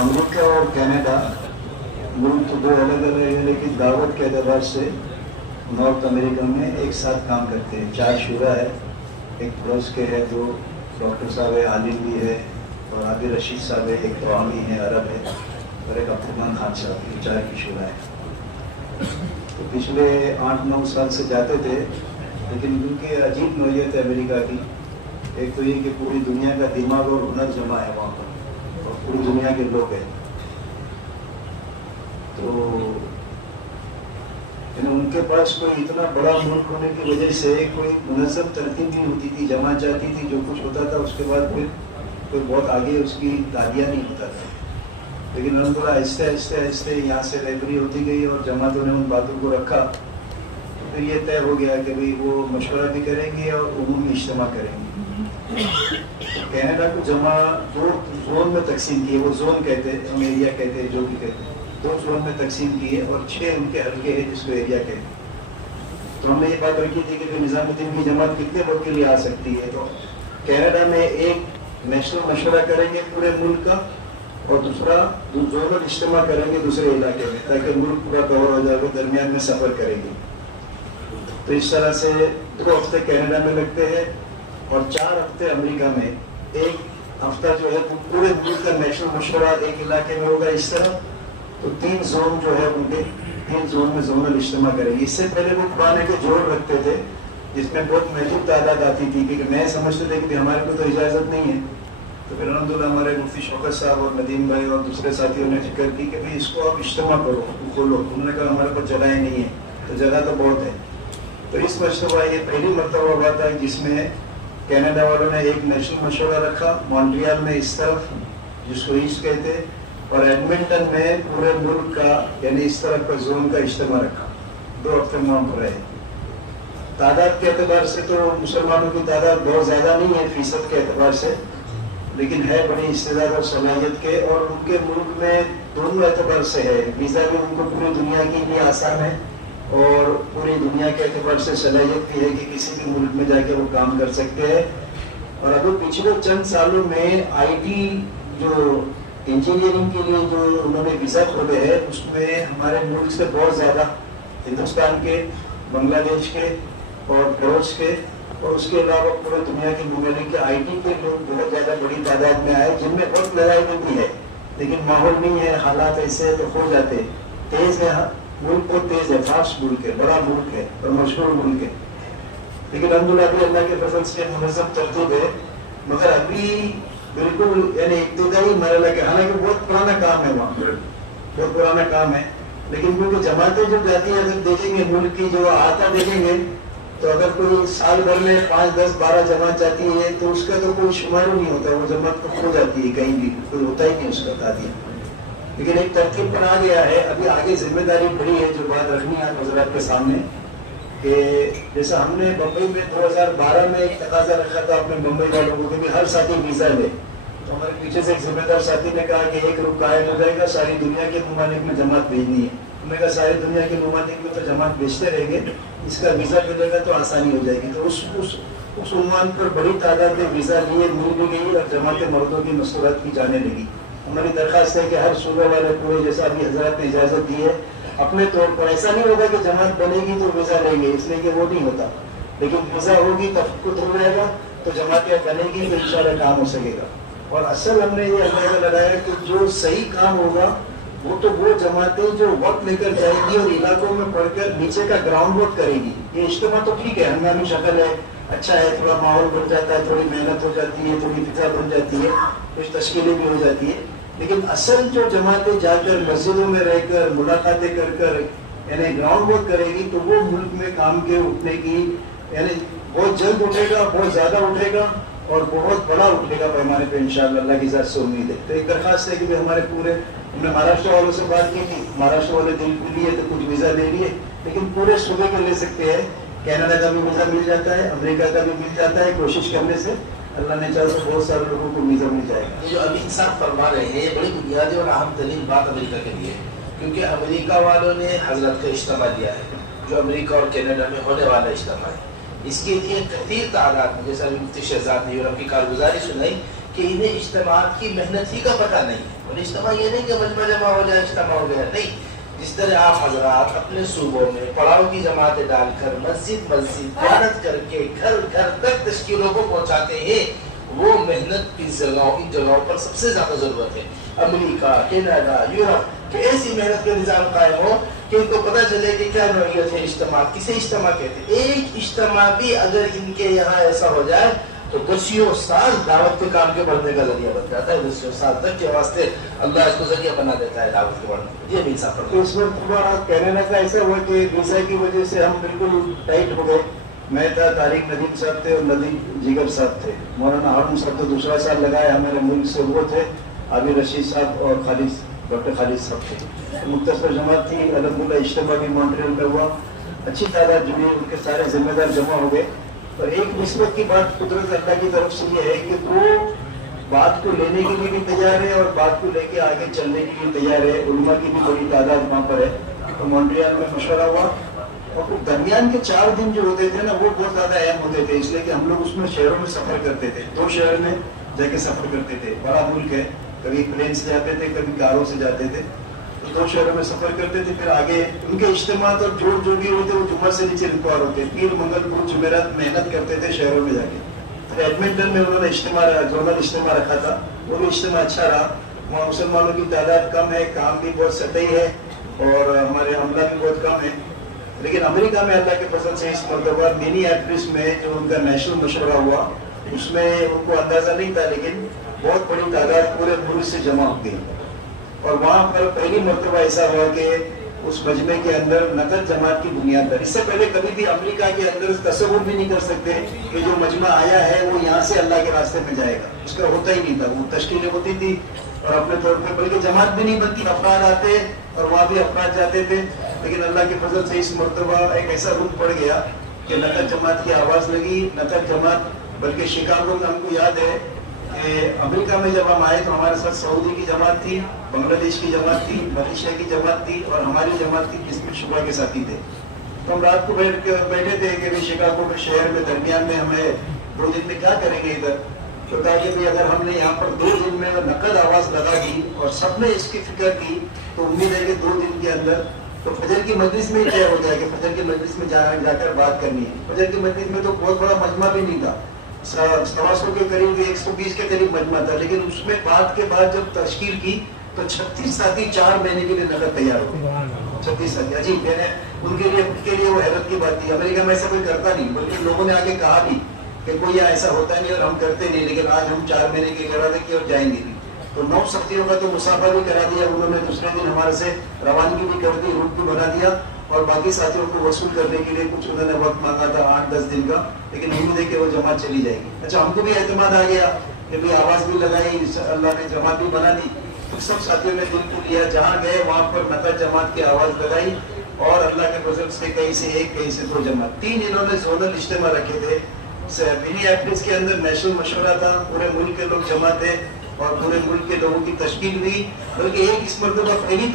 امریکہ اور کینیڈا ملک دو الگ الگ ہے، لیکن دعوت کے اعتبار سے نارتھ امریکہ میں ایک ساتھ کام کرتے ہیں. 4 شعبہ ہے، ایک پڑوس کے ہے، 2 ڈاکٹر صاحب ہے، عالم بھی ہے، اور عابد رشید صاحب ہے، ایک عوامی ہے، عرب ہے، اور ایک عبدالرحمان خان صاحب. یہ 4 کی شعبہ ہے. تو پچھلے 8-9 سال سے جاتے تھے، لیکن کیونکہ عجیب نوعیت ہے امریکہ کی. ایک تو یہ کہ پوری دنیا کا دماغ اور ہنر جمع ہے وہاں پر، اور پوری دنیا کے لوگ ہیں. تو ان کے پاس کوئی اتنا بڑا ملک ہونے کی وجہ سے کوئی منظم ترتیب نہیں ہوتی تھی. جماعت جاتی تھی، جو کچھ ہوتا تھا اس کے بعد پھر کوئی بہت آگے اس کی تعدیہ نہیں ہوتا تھا. لیکن الحمدللہ آہستہ آہستہ آہستہ یہاں سے رہبری ہوتی گئی اور جماعتوں نے ان باتوں کو رکھا. تو پھر یہ طے ہو گیا کہ بھئی وہ مشورہ بھی کریں گے اور عمومی اجتماع کریں گے. کینیڈا کو جمع 2 زون میں تقسیم کیے. وہ زون کہتے ہیں، ہم ایریا کہتے ہیں، جو بھی کہتے ہیں. 2 زون میں تقسیم کیے اور 6 ان کے حلقے ہیں جس کو ایریا کہتے ہیں. تو ہم نے یہ بات رکھی تھی کہ نظام الدین کی جماعت کتنے وقت کے لیے آ سکتی ہے. تو کینیڈا میں ایک نیشنل مشورہ کریں گے پورے ملک کا، اور دوسرا زونل اجتماع کریں گے دوسرے علاقے میں، تاکہ ملک پورا کور ہو جائے. وہ درمیان میں سفر کریں گے. تو اس طرح سے 2 ہفتے کینیڈا میں لگتے ہیں اور 4 ہفتے امریکہ میں. ایک ہفتہ جو ہے پورے ملک کا نیشنل مشورہ ایک علاقے میں ہوگا. اس طرح تو 3 زون جو ہے ان کے 3 زون میں زونل اجتماع کریں گے. اس سے پہلے وہ پرانے کے جوڑ رکھتے تھے جس میں بہت محدود تعداد آتی تھی، کیونکہ میں سمجھتے تھے کہ ہمارے کو تو اجازت نہیں ہے. تو پھر الحمدللہ ہمارے مفتی شوکت صاحب اور ندیم بھائی اور دوسرے ساتھیوں نے ذکر کی کہ اس کو آپ اجتماع کرو، کھولو. انہوں نے کہا ہمارے پاس جگہیں نہیں ہے. تو جگہ تو بہت ہے. تو اس مرتبہ یہ پہلی مرتبہ ہوا تھا جس میں کینیڈا والوں نے ایک نیشنل مشورہ رکھا مونٹریال میں اس طرف، جس کو ایسٹ کہتے ہیں، اور ایڈمنٹن میں پورے ملک کا یعنی اس طرح کا زون کا اجتماع رکھا. 2 ہفتے میں ہم رہے. تعداد کے اعتبار سے تو مسلمانوں کی تعداد بہت زیادہ نہیں ہے فیصد کے اعتبار سے، لیکن ہے بڑی استعداد اور صلاحیت کے. اور ان کے ملک میں دونوں اعتبار سے ہے. ویزا بھی ان کو پوری دنیا کے لیے آسان ہے، اور پوری دنیا کے اعتبار سے صلاحیت بھی ہے کہ کسی بھی ملک میں جا کے وہ کام کر سکتے ہیں. اور ابھی پچھلے چند سالوں میں آئی ٹی جو انجینئرنگ کے لیے جو انہوں نے ویزا کھولے ہیں، اس میں ہمارے ملک سے بہت زیادہ ہندوستان کے، بنگلہ دیش کے اور پڑوس کے، اور اس کے علاوہ پورے دنیا کے ممالک کے آئی ٹی کے لوگ بہت زیادہ بڑی تعداد میں آئے، جن میں بہت لڑائی بھی ہے. لیکن ماحول نہیں ہے، حالات ایسے تو ہو جاتے. تیز ہے ملک، بہت تیز ہے، فاسٹ ملک ہے، بڑا ملک ہے اور مشہور ملک ہے. لیکن الحمدللہ ابھی اللہ کے فضل سے منظم ترتیب ہے. مگر ابھی بالکل یعنی ابتدائی مرحلہ کے، حالانکہ بہت پرانا کام ہے وہاں، بہت پرانا کام ہے. لیکن کیونکہ جماعتیں جو جاتی ہیں، اگر دیکھیں گے ملک کی جو آتا دیکھیں گے، تو اگر کوئی سال بھر میں 5, 10, 12 جماعت جاتی ہے تو اس کا تو کوئی شمار نہیں ہوتا. وہ جماعت تو کھو جاتی ہے، کہیں بھی کوئی ہوتا ہی نہیں اس کا تعدیہ. لیکن ایک ترتیب پر آ گیا ہے. ابھی آگے ذمہ داری بڑی ہے جو بات رکھنی ہے حضرات کے سامنے، کہ جیسا ہم نے بمبئی میں 2012 میں ایک تقاضا رکھا تھا اپنے بمبئی والوں کو کہ ہر ساتھی ویزا لے. تو ہمارے پیچھے سے ایک ذمہ دار ساتھی نے کہا کہ 1 رخ قائم ہو جائے گا، ساری دنیا کے ممالک میں جماعت بھیجنی ہے. ہم نے کہا ساری دنیا کے ممالک میں تو جماعت بھیجتے رہیں گے، اس کا ویزا ملے گا تو آسانی ہو جائے گی. تو اس عنوان پر بڑی تعداد میں ویزا لیے، مل بھی گئی اور جماعت مردوں کی مستورات کی جانے لگی. ہماری درخواست ہے کہ ہر صوبے والے پورے، جیسا ابھی حضرات نے اجازت دی ہے، اپنے طور پر ایسا نہیں ہوگا کہ جماعت بنے گی تو ویزا لیں گے، اس لیے کہ وہ نہیں ہوتا. لیکن ویزا ہوگی تب کچھ ہو جائے گا، تو جماعتیں بنے گی تو انشاءاللہ کام ہو سکے گا. اور اصل ہم نے یہ اندازہ لگایا کہ جو صحیح کام ہوگا وہ تو وہ جماعتیں جو وقت لے کر جائے گی اور علاقوں میں پڑھ کر نیچے کا گراؤنڈ ورک کرے گی. یہ اجتماع تو ٹھیک ہے، ہنگامی شکل ہے، اچھا ہے، تھوڑا ماحول بن جاتا ہے، تھوڑی محنت ہو جاتی ہے، تھوڑی فضا بن جاتی ہے، کچھ تشکیلیں بھی ہو جاتی ہے. لیکن اصل جو جماعتیں جا کر مسجدوں میں رہ کر ملاقاتیں کر یعنی گراؤنڈ ورک کرے گی، تو وہ ملک میں کام کے اٹھنے کی یعنی بہت جلد اٹھے گا، بہت زیادہ اٹھے گا اور بہت بڑا اٹھے گا پیمانے پہ انشاءاللہ. اللہ کی ذات سے امید ہے. تو ایک درخواست ہے کہ ہمارے پورے، ہم نے مہاراشٹر والوں سے بات کی تھی، مہاراشٹر والے دل بھی لیے تو کچھ ویزا لے لیے، لیکن پورے صوبے کے لے سکتے ہیں. کینیڈا کا بھی ویزا مل جاتا ہے، امریکہ کا بھی مل جاتا ہے. کوشش کرنے سے اللہ نے چاہا تو بہت سارے لوگوں کو ویزا مل جائے گا. یہ جو ابھی انصاف فرما رہے ہیں، یہ بڑی بنیادی اور اہم ترین بات امریکہ کے لیے، کیونکہ امریکہ والوں نے حضرت کا اجتماع دیا ہے جو امریکہ اور کینیڈا میں ہونے والا اجتماع ہے. اس کے لیے کثیر تعداد میں، جیسا ابھی مفتی شہزاد نے یورپ کی کارگزاری سنائی کہ انہیں اجتماعات کی محنت ہی کا پتہ نہیں ہے. اور اجتماع یہ نہیں کہ مجمع جمع ہو جائے اجتماع ہو گیا، نہیں. جس طرح آپ حضرات اپنے صوبوں میں پڑاؤ کی جماعتیں ڈال کر مسجد محنت کر کے گھر گھر تک تشکیلوں کو پہنچاتے ہیں، وہ محنت ان جگہوں پر سب سے زیادہ ضرورت ہے. امریکہ، کینیڈا، یورپ کہ ایسی محنت کا نظام قائم ہو کہ ان کو پتہ چلے کہ کیا نوعیت ہے اجتماع، کسے اجتماع کہتے ہیں. ایک اجتماع بھی اگر ان کے یہاں ایسا ہو جائے تو 10 سال دعوت کے کام کے بڑھنے کا ذریعہ بن جاتا ہے. 10 سال تک کے واسطے اللہ اس کو ذریعہ بنا دیتا ہے دعوت کے بڑھنے. یہ بھی انصاف تو اس وقت کہنے کا ایسا ہوا کہ ویزا کی وجہ سے ہم بالکل ٹائٹ ہو گئے. میں تھا، طارق ندیم صاحب تھے اور ندیم جگر صاحب تھے. مولانا ہارون صاحب تو دوسرا سال لگایا ہمارے ملک سے وہ تھے. عابد رشید صاحب اور ڈاکٹر خالد صاحب تھے. مختصر جماعت تھی. الحمدللہ اجتماع بھی مونٹریل میں ہوا. اچھی تعداد جمعی، ان کے سارے ذمہ دار جمع ہو گئے. اور ایک نسبت کی بات قدرت اللہ کی طرف سے یہ ہے کہ وہ بات کو لینے کے لیے بھی تیار ہے اور بات کو لے کے آگے چلنے کے لیے تیار ہے. علماء کی بھی بڑی تعداد وہاں پر ہے. تو مونٹریال میں مشورہ ہوا اور درمیان کے 4 دن جو ہوتے تھے نا وہ بہت زیادہ اہم ہوتے تھے، اس لیے کہ ہم لوگ اس میں شہروں میں سفر کرتے تھے. 2 شہر میں جا کے سفر کرتے تھے. بڑا ملک ہے، کبھی پلین سے جاتے تھے، کبھی کاروں سے جاتے تھے. تو 2 شہروں میں سفر کرتے تھے. پھر آگے ان کے اجتماعات اور جو بھی ہوتے وہ جمعہ سے نیچے ریکارڈ ہوتے. پیر منگل کو جمعرات محنت کرتے تھے شہروں میں جا کے. پھر ایڈمنٹن میں انہوں نے زونل اجتماع رکھا تھا. وہ بھی اجتماع اچھا رہا. وہاں مسلمانوں کی تعداد کم ہے، کام بھی بہت سطحی ہے اور ہمارے عملہ بھی بہت کم ہے. لیکن امریکہ میں اللہ کے فضل سے اس مرتبہ منی ایپلس میں جو ان کا نیشنل مشورہ ہوا اس میں ان کو اندازہ نہیں تھا، لیکن بہت بڑی تعداد پورے ملک سے جمع ہو گئی. اور وہاں پر پہلی مرتبہ ایسا ہوا کہ اس مجمع کے اندر نقد جماعت کی بنیاد پر، اس سے پہلے کبھی بھی امریکہ کے اندر تصور بھی نہیں کر سکتے کہ جو مجمع آیا ہے وہ یہاں سے اللہ کے راستے میں جائے گا. اس کا ہوتا ہی نہیں تھا. وہ تشکیلیں ہوتی تھی اور اپنے طور پہ، بلکہ جماعت بھی نہیں بنتی، افراد آتے اور وہاں بھی افراد جاتے تھے. لیکن اللہ کے فضل سے اس مرتبہ ایک ایسا رخ پڑ گیا کہ نقد جماعت کی آواز لگی. نقد جماعت، بلکہ شکاگو میں ہم کو یاد ہے کہ امریکہ میں جب ہم آئے تو ہمارے ساتھ سعودی کی جماعت تھی، بنگلہ دیش کی جماعت تھی، ملیشیا کی جماعت تھی اور ہماری جماعت تھی جس میں شبہ کے ساتھی تھے. تو ہم رات کو بیٹھے تھے کہ شکاگو میں شہر میں درمیان میں ہمیں 2 دن میں کیا کریں گے ادھر. تو کہا کہ اگر ہم نے یہاں پر 2 دن میں نقد آواز لگا دی اور سب نے اس کی فکر کی تو امید ہے کہ 2 دن کے اندر تو فجر کی مجلس میں طے ہو جائے کہ فجر کی مجلس میں جا کر بات کرنی ہے. فجر کی مجلس میں تو بہت بڑا مجمع بھی نہیں تھا، 100 کے قریب 120 کے قریب مجمع تھا. لیکن اس میں بات کے بعد جب تشکیل کی تو 36 ساتھی 4 مہینے کے لیے نقد تیار ہو. 36 ساتھی عجیب ہے. ان کے لیے وہ حیرت کی بات تھی. امریکہ میں ایسا کوئی کرتا نہیں، بلکہ لوگوں نے آگے کہا بھی کہ کوئی ایسا ہوتا نہیں اور ہم کرتے نہیں، لیکن آج ہم 4 مہینے کے ارادے کیے اور جائیں گے بھی. تو 9 ساتھیوں کا تو مسافر بھی کرا دیا انہوں نے. دوسرے دن ہمارے سے روانگی بھی کر دی، روٹ بھی بنا دیا اور باقی ساتھیوں کو وصول کرنے کے لیے کچھ انہوں نے وقت مانگا تھا 8-10 دن کا. لیکن امید ہے کہ وہ جماعت چلی جائے گی. اچھا، ہم کو بھی اعتماد آ گیا کہ بھائی آواز بھی لگائی، اللہ نے جماعت بھی بنا دی. تو سب ساتھیوں نے دل کو لیا، جہاں گئے وہاں پر نقد جماعت کی آواز لگائی اور اللہ کے فضل سے کہیں سے 1 کہیں سے 2 جماعت. 3 انہوں نے زونل اجتماع رکھے تھے. منی ایپلس کے اندر نیشنل مشورہ تھا، پورے ملک کے لوگ جمع تھے اور پورے ملک کے لوگوں کی تشکیل ہوئی. بلکہ ایک اس مرتبہ پہلی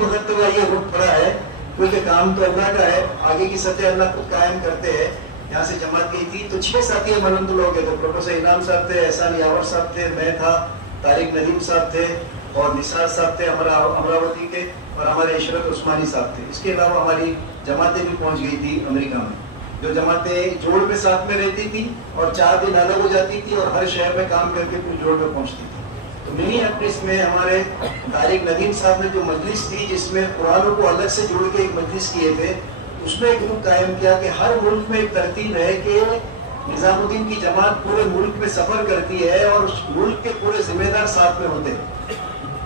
مرتبہ یہ رخ پڑا ہے کیونکہ کام تو اللہ کا ہے، آگے کی سطح اللہ خود قائم کرتے ہیں. یہاں سے جماعت گئی تھی تو 6 ساتھی الحمد لوگ گئے. تو پروفیسر انعام صاحب تھے، احسان یاور صاحب تھے، میں تھا، طارق ندیم صاحب تھے اور نثار صاحب تھے امراوتی کے، اور ہمارے اشرت عثمانی صاحب تھے. اس کے علاوہ ہماری جماعتیں بھی پہنچ گئی تھی امریکہ میں. جو جماعتیں جوڑ میں ساتھ میں رہتی تھی اور 4 دن الگ ہو جاتی تھی اور ہر شہر میں کام کر کے پھر جوڑ میں پہنچتی تھی. تو منی ایپلس میں ہمارے طارق ندیم صاحب نے جو مجلس تھی جس میں قرآنوں کو الگ سے جوڑ کے ایک مجلس کیے تھے، اس میں ایک گروپ قائم کیا کہ ہر ملک میں ایک ترتیب ہے کہ نظام الدین کی جماعت پورے ملک میں سفر کرتی ہے اور اس ملک کے پورے ذمہ دار ساتھ میں ہوتے ہیں.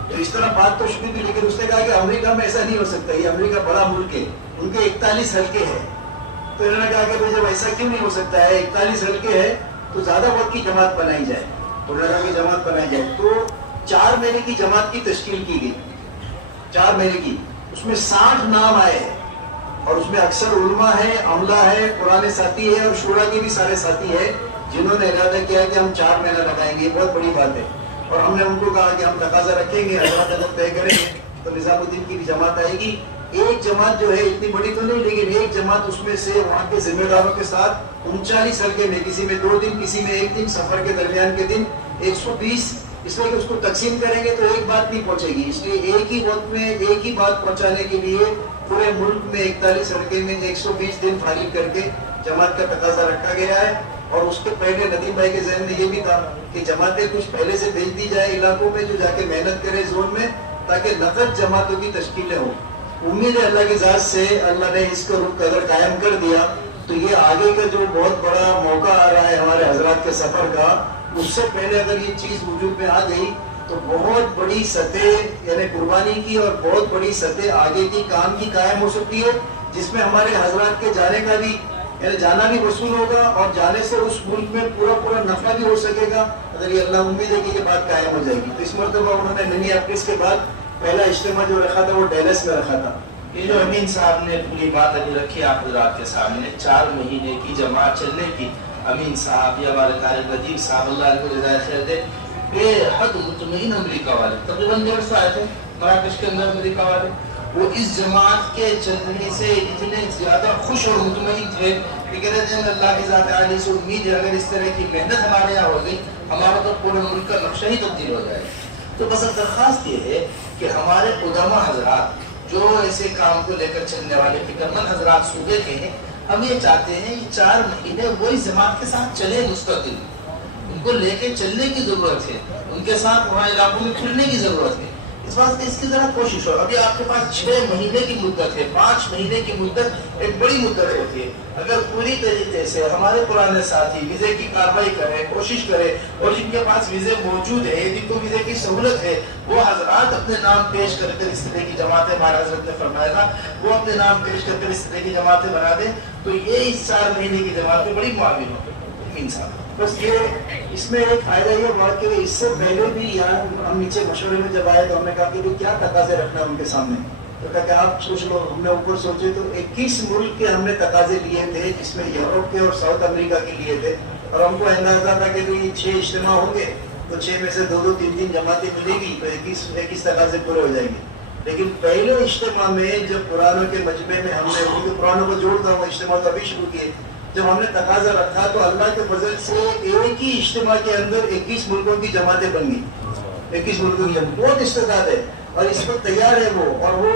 تو اس طرح بات تو شروع تھی، لیکن اس نے کہا کہ امریکہ میں ایسا نہیں ہو سکتا، یہ امریکہ بڑا ملک ہے، ان کے 41 حلقے ہیں. تو انہوں نے کہا کہ جب ایسا کیوں نہیں ہو سکتا ہے، 41 حلقے ہے تو زیادہ وقت کی جماعت بنائی جائے، کی جماعت بنائی جائے. تو 4 مہینے کی جماعت کی تشکیل کی گئی، 4 مہینے کی. اس میں 60 نام آئے ہیں اور اس میں اکثر علماء ہے، عملہ ہے، پرانے ساتھی ہے اور شورا کے بھی سارے ساتھی ہیں جنہوں نے ارادہ کیا کہ ہم 4 مہینہ لگائیں گے. یہ بہت بڑی بات ہے. اور ہم نے ان کو کہا کہ ہم تقاضا رکھیں گے، حضرات طے کریں گے تو نظام الدین کی بھی جماعت آئے گی. ایک جماعت جو ہے اتنی بڑی تو نہیں، لیکن ایک جماعت اس میں سے وہاں کے ذمہ داروں کے ساتھ 39 حلقے میں، کسی میں 2 دن، کسی میں 1 دن، سفر کے درمیان کے دن 120 اس لیے کہ اس کو تقسیم کریں گے تو ایک بات نہیں پہنچے گی، اس لیے ایک ہی وقت میں ایک ہی بات پہنچانے کے لیے پورے ملک میں 41 حلقے میں 120 دن فارغ کر کے جماعت کا تقاضا رکھا گیا ہے۔ اور اس کے پہلے ندیم بھائی کے ذہن میں یہ بھی تھا کہ جماعتیں کچھ پہلے سے بھیج دی جائے علاقوں میں جو جا کے محنت کرے زون میں، تاکہ نقد جماعتوں کی تشکیلیں ہوں۔ امید ہے اللہ کی ذات سے اللہ نے اس کا رخ اگر قائم کر دیا تو یہ آگے کا جو بہت بڑا موقع آ رہا ہے ہمارے حضرات کے سفر کا، اس سے پہلے اگر یہ چیز وجود میں آ گئی تو بہت بڑی سطح یعنی قربانی کی اور بہت بڑی سطح آگے کی کام کی قائم ہو سکتی ہے، جس میں ہمارے حضرات کے جانے کا بھی یعنی جانا بھی وصول ہوگا اور جانے سے اس ملک میں پورا نفع بھی ہو سکے گا اگر یہ اللہ امید ہے کہ یہ بات قائم ہو جائے گی۔ تو اس مرتبہ انہوں نے منی ایپٹس کے بعد پہلا اجتماع جو رکھا تھا وہ ڈیلس میں رکھا تھا۔ یہ جو امین صاحب نے پوری بات ابھی رکھی آپ حضرات کے سامنے، 4 مہینے کی جماعت چلنے کی، امین صاحب یا ہمارے طارق ندیم صاحب اللہ علیہ کو جزائے خیر دے، بے حد مطمئن امریکہ والے تقریباً 150 آئے تھے مراکش کے اندر امریکہ والے، وہ اس جماعت کے چلنے سے اتنے زیادہ خوش اور مطمئن تھے کہ کہتے تھے اللہ کی ذات عالی سے امید ہے اگر اس طرح کی محنت ہمارے یہاں ہو گئی ہمارا تو پورے ملک کا نقشہ ہی تبدیل ہو جائے۔ تو بس اب درخواست یہ ہے کہ ہمارے علماء حضرات جو ایسے کام کو لے کر چلنے والے فکرمند حضرات صوبے کے ہیں، ہم یہ چاہتے ہیں کہ 4 مہینے وہی جماعت کے ساتھ چلے مستقل، ان کو لے کے چلنے کی ضرورت ہے، ان کے ساتھ وہاں علاقوں میں کھلنے کی ضرورت ہے۔ اس واسطے اس کی ذرا کوشش ہو۔ ابھی آپ کے پاس 6 مہینے کی مدت ہے، 5 مہینے کی مدت ایک بڑی مدت ہوتی ہے۔ اگر پوری طریقے سے ہمارے پرانے ساتھی ویزے کی کارروائی کریں، کوشش کریں، اور جن کے پاس ویزے موجود ہے، جن کو ویزے کی سہولت ہے، وہ حضرات اپنے نام پیش کر کر اس طرح کی جماعتیں ہمارے حضرت نے فرمایا تھا وہ اپنے نام پیش کر کر اس طرح کی جماعتیں بنا دیں تو یہ اس 4 مہینے کی جماعت میں بڑی معاون ہو۔ امین صاحب بس یہ اس میں ایک فائدہ یہ ہوا کہ اس سے پہلے بھی یہاں ہم نیچے مشورے میں جب آئے تو ہم نے کہا کہ کیا تقاضے رکھنا ہے ان کے سامنے، تو کہا کہ آپ سوچ لو۔ ہم نے اوپر سوچے تو 21 ملک کے ہم نے تقاضے لیے تھے، جس میں یورپ کے اور ساؤتھ امریکہ کے لیے تھے، اور ہم کو اندازہ تھا کہ 6 اجتماع ہوں گے تو 6 میں سے 2 3 جماعتیں ملیں گی تو 21 تقاضے پورے ہو جائیں گے۔ لیکن پہلے اجتماع میں جب قرآنوں کے مجمع میں ہم نے قرآنوں کو جوڑتا ہوں اجتماع تو ابھی شروع کیے، جب ہم نے تقاضا رکھا تو اللہ کے فضل سے ایک ہی اجتماع کے اندر 21 ملکوں کی جماعتیں بن گئی۔ 21 ملکوں کی بہت استعداد ہے اور اس وقت تیار ہے وہ، اور وہ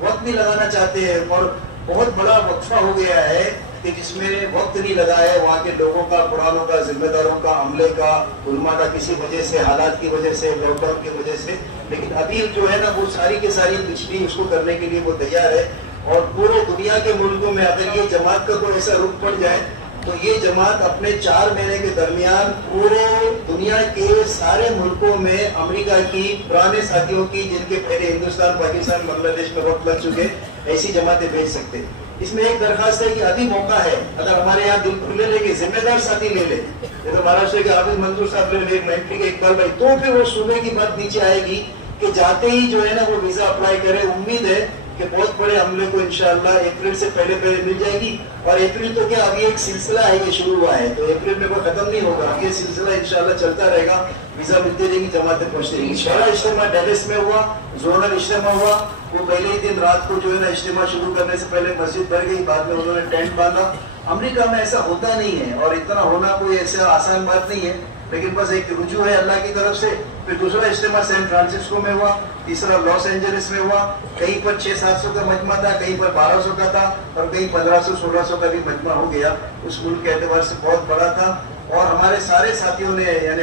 وقت نہیں لگانا چاہتے ہیں، اور بہت بڑا وقفہ ہو گیا ہے کہ جس میں وقت نہیں لگا ہے وہاں کے لوگوں کا، قرآنوں کا، ذمہ داروں کا، عملے کا، علماء کا، کسی وجہ سے، حالات کی وجہ سے، لاک ڈاؤن کی وجہ سے، لیکن ابھی جو ہے نا وہ ساری کی ساری پچھلی اس کو کرنے کے لیے وہ تیار ہے۔ اور پورے دنیا کے ملکوں میں اگر یہ جماعت کا کوئی ایسا رخ پڑ جائے تو یہ جماعت اپنے 4 مہینے کے درمیان پورے دنیا کے سارے ملکوں میں امریکہ کی پرانے ساتھیوں کی جن کے پہلے ہندوستان، پاکستان، بنگلہ دیش میں وقت لگ چکے ایسی جماعتیں بھیج سکتے ہیں۔ اس میں ایک درخواست ہے کہ ابھی موقع ہے، اگر ہمارے یہاں دل کھلے لے کے ذمہ دار ساتھی لے لے، یہ تو مہاراشٹر کے حافظ منظور صاحب لے لے، ملٹری کے اقبال بھائی، تو پھر وہ صوبے کی بات نیچے آئے گی کہ جاتے ہی جو ہے نا وہ ویزا اپلائی کرے۔ امید ہے کہ بہت بڑے عملے کو انشاءاللہ اپریل سے پہلے مل جائے گی، اور اپریل تو کیا ابھی ایک سلسلہ ہے، یہ شروع ہوا ہے تو اپریل میں کوئی ختم نہیں ہوگا، یہ سلسلہ انشاءاللہ چلتا رہے گا، ویزا ملتے رہے گی، جماعتیں پہنچتی رہیں گی۔ پہلا اجتماع ڈیلس میں ہوا، زونل اجتماع ہوا، وہ پہلے ہی دن رات کو جو ہے نا اجتماع شروع کرنے سے پہلے مسجد بھر گئی، بعد میں انہوں نے ٹینٹ باندھا۔ امریکہ میں ایسا ہوتا نہیں ہے اور اتنا ہونا کوئی ایسا آسان بات نہیں ہے، لیکن بس ایک رجوع ہے اللہ کی طرف سے۔ پھر دوسرا اجتماع سین فرانسسکو میں ہوا، تیسرا لاس اینجلس میں ہوا، کہیں پر 600-700 کا مجمع تھا، کہیں پر 1200 کا تھا، اور کہیں 1500-1600 کا بھی مجمع ہو گیا، اس ملک کے اعتبار سے بہت بڑا تھا۔ اور ہمارے سارے ساتھیوں نے یعنی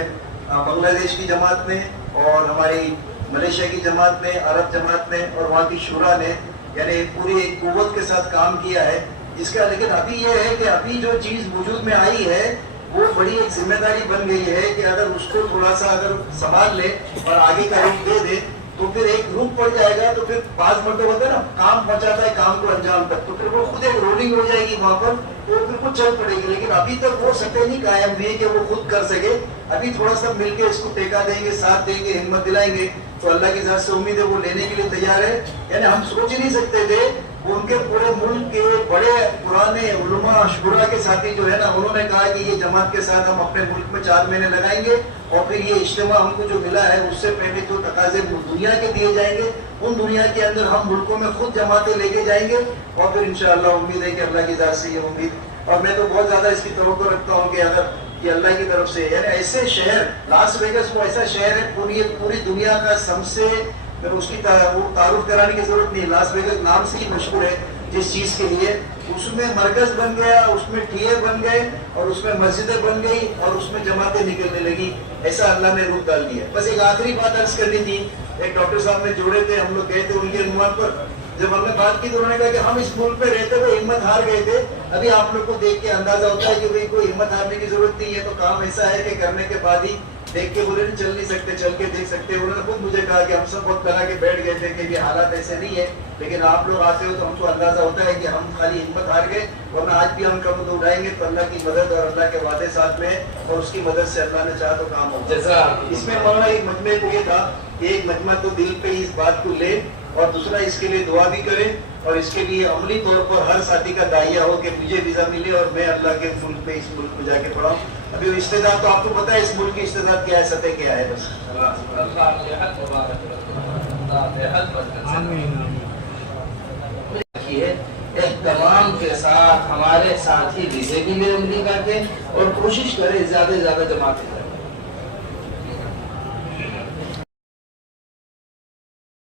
بنگلہ دیش کی جماعت نے اور ہماری ملیشیا کی جماعت نے، عرب جماعت نے اور وہاں کی شورا نے یعنی پوری ایک قوت کے ساتھ کام کیا ہے جس کا، لیکن ابھی یہ ہے کہ ابھی جو چیز وجود میں آئی ہے وہ بڑی ایک ذمہ داری بن گئی ہے کہ اگر اس کو تھوڑا سا اگر سنبھال لے اور آگے کا رخ دے دے تو پھر ایک گروپ پڑ جائے گا، تو پھر بعض مرتبہ ہوتا ہے نا کام پہنچاتا ہے کام کو انجام تک، تو پھر وہ خود ایک رولنگ ہو جائے گی وہاں پر، تو پھر کچھ چل پڑے گی۔ لیکن ابھی تک وہ سطح نہیں قائم ہوئی کہ وہ خود کر سکے، ابھی تھوڑا سا مل کے اس کو ٹیکا دیں گے، ساتھ دیں گے، ہمت دلائیں گے، تو اللہ کی ذات سے امید ہے وہ لینے کے لیے تیار ہے۔ یعنی ہم سوچ ہی نہیں سکتے تھے، وہ ان کے پورے ملک کے بڑے پرانے علماء شورا کے ساتھی جو ہے نا انہوں نے کہا کہ یہ جماعت کے ساتھ ہم اپنے ملک میں 4 مہینے لگائیں گے، اور پھر یہ اجتماع ہم کو جو ملا ہے اس سے پہلے جو تقاضے دنیا کے دیے جائیں گے ان دنیا کے اندر ہم ملکوں میں خود جماعتیں لے کے جائیں گے، اور پھر انشاءاللہ امید ہے کہ اللہ کی ذات سے یہ امید، اور میں تو بہت زیادہ اس کی توقع رکھتا ہوں کہ اگر یہ اللہ کی طرف سے. یعنی ایسے شہر لاس ویگس وہ ایسا شہر ہے پوری دنیا کا سب سے اس کی تعارف کرانے کی ضرورت نہیں. لاس ویگس نام سے ہی مشہور ہے جس چیز کے لیے. اس میں مرکز بن گیا, اس میں ٹھیے بن گئے اور اس میں مسجدیں بن گئی اور اس میں جماعتیں نکلنے لگی. ایسا اللہ نے روپ ڈال دیا. بس ایک آخری بات عرض کرنی تھی. ایک ڈاکٹر صاحب نے جوڑے تھے, ہم لوگ گئے تھے ان کے عنوان پر. جب ہم نے بات کی تو انہوں نے کہا کہ ہم اس ملک پہ رہتے ہوئے ہمت ہار گئے تھے. ابھی آپ لوگ کو دیکھ کے اندازہ ہوتا ہے کہ کوئی ہمت ہارنے کی ضرورت نہیں ہے. تو کام ایسا ہے کہ کرنے کے بعد ہی دیکھ کے بولے چل نہیں سکتے, چل کے دیکھ سکتے. انہوں نے خود مجھے کہا کہ ہم سب وقت بنا کے بیٹھ گئے تھے کہ یہ حالات ایسے نہیں ہے, لیکن آپ لوگ آتے ہو تو ہم کو اندازہ ہوتا ہے کہ ہم خالی ہمت ہار گئے, ورنہ آج بھی ہم کم اٹھائیں گے تو اللہ کی مدد اور اللہ کے وعدے ساتھ میں ہے, اور اس کی مدد سے اللہ نے چاہا تو کام ہوگا. اس میں مولانا ایک مجمع کو یہ تھا کہ ایک مجمع تو دل پہ اس بات کو لے, اور دوسرا اس کے لیے دعا بھی کرے, اور اس کے لیے عملی طور پر ہر ساتھی کا داعیہ ہو کہ مجھے ویزا ملے اور میں اللہ کے ملک پہ اس ملک میں جا کے پڑھاؤں. ابھی استعداد تو آپ کو پتا ہے اس ملک کی استعداد کیا ہے, سطح کیا ہے. بس اہتمام کے ساتھ ہمارے ساتھی ویزے بھی لے امریکہ کے, اور کوشش کرے زیادہ سے زیادہ جماعتیں کریں.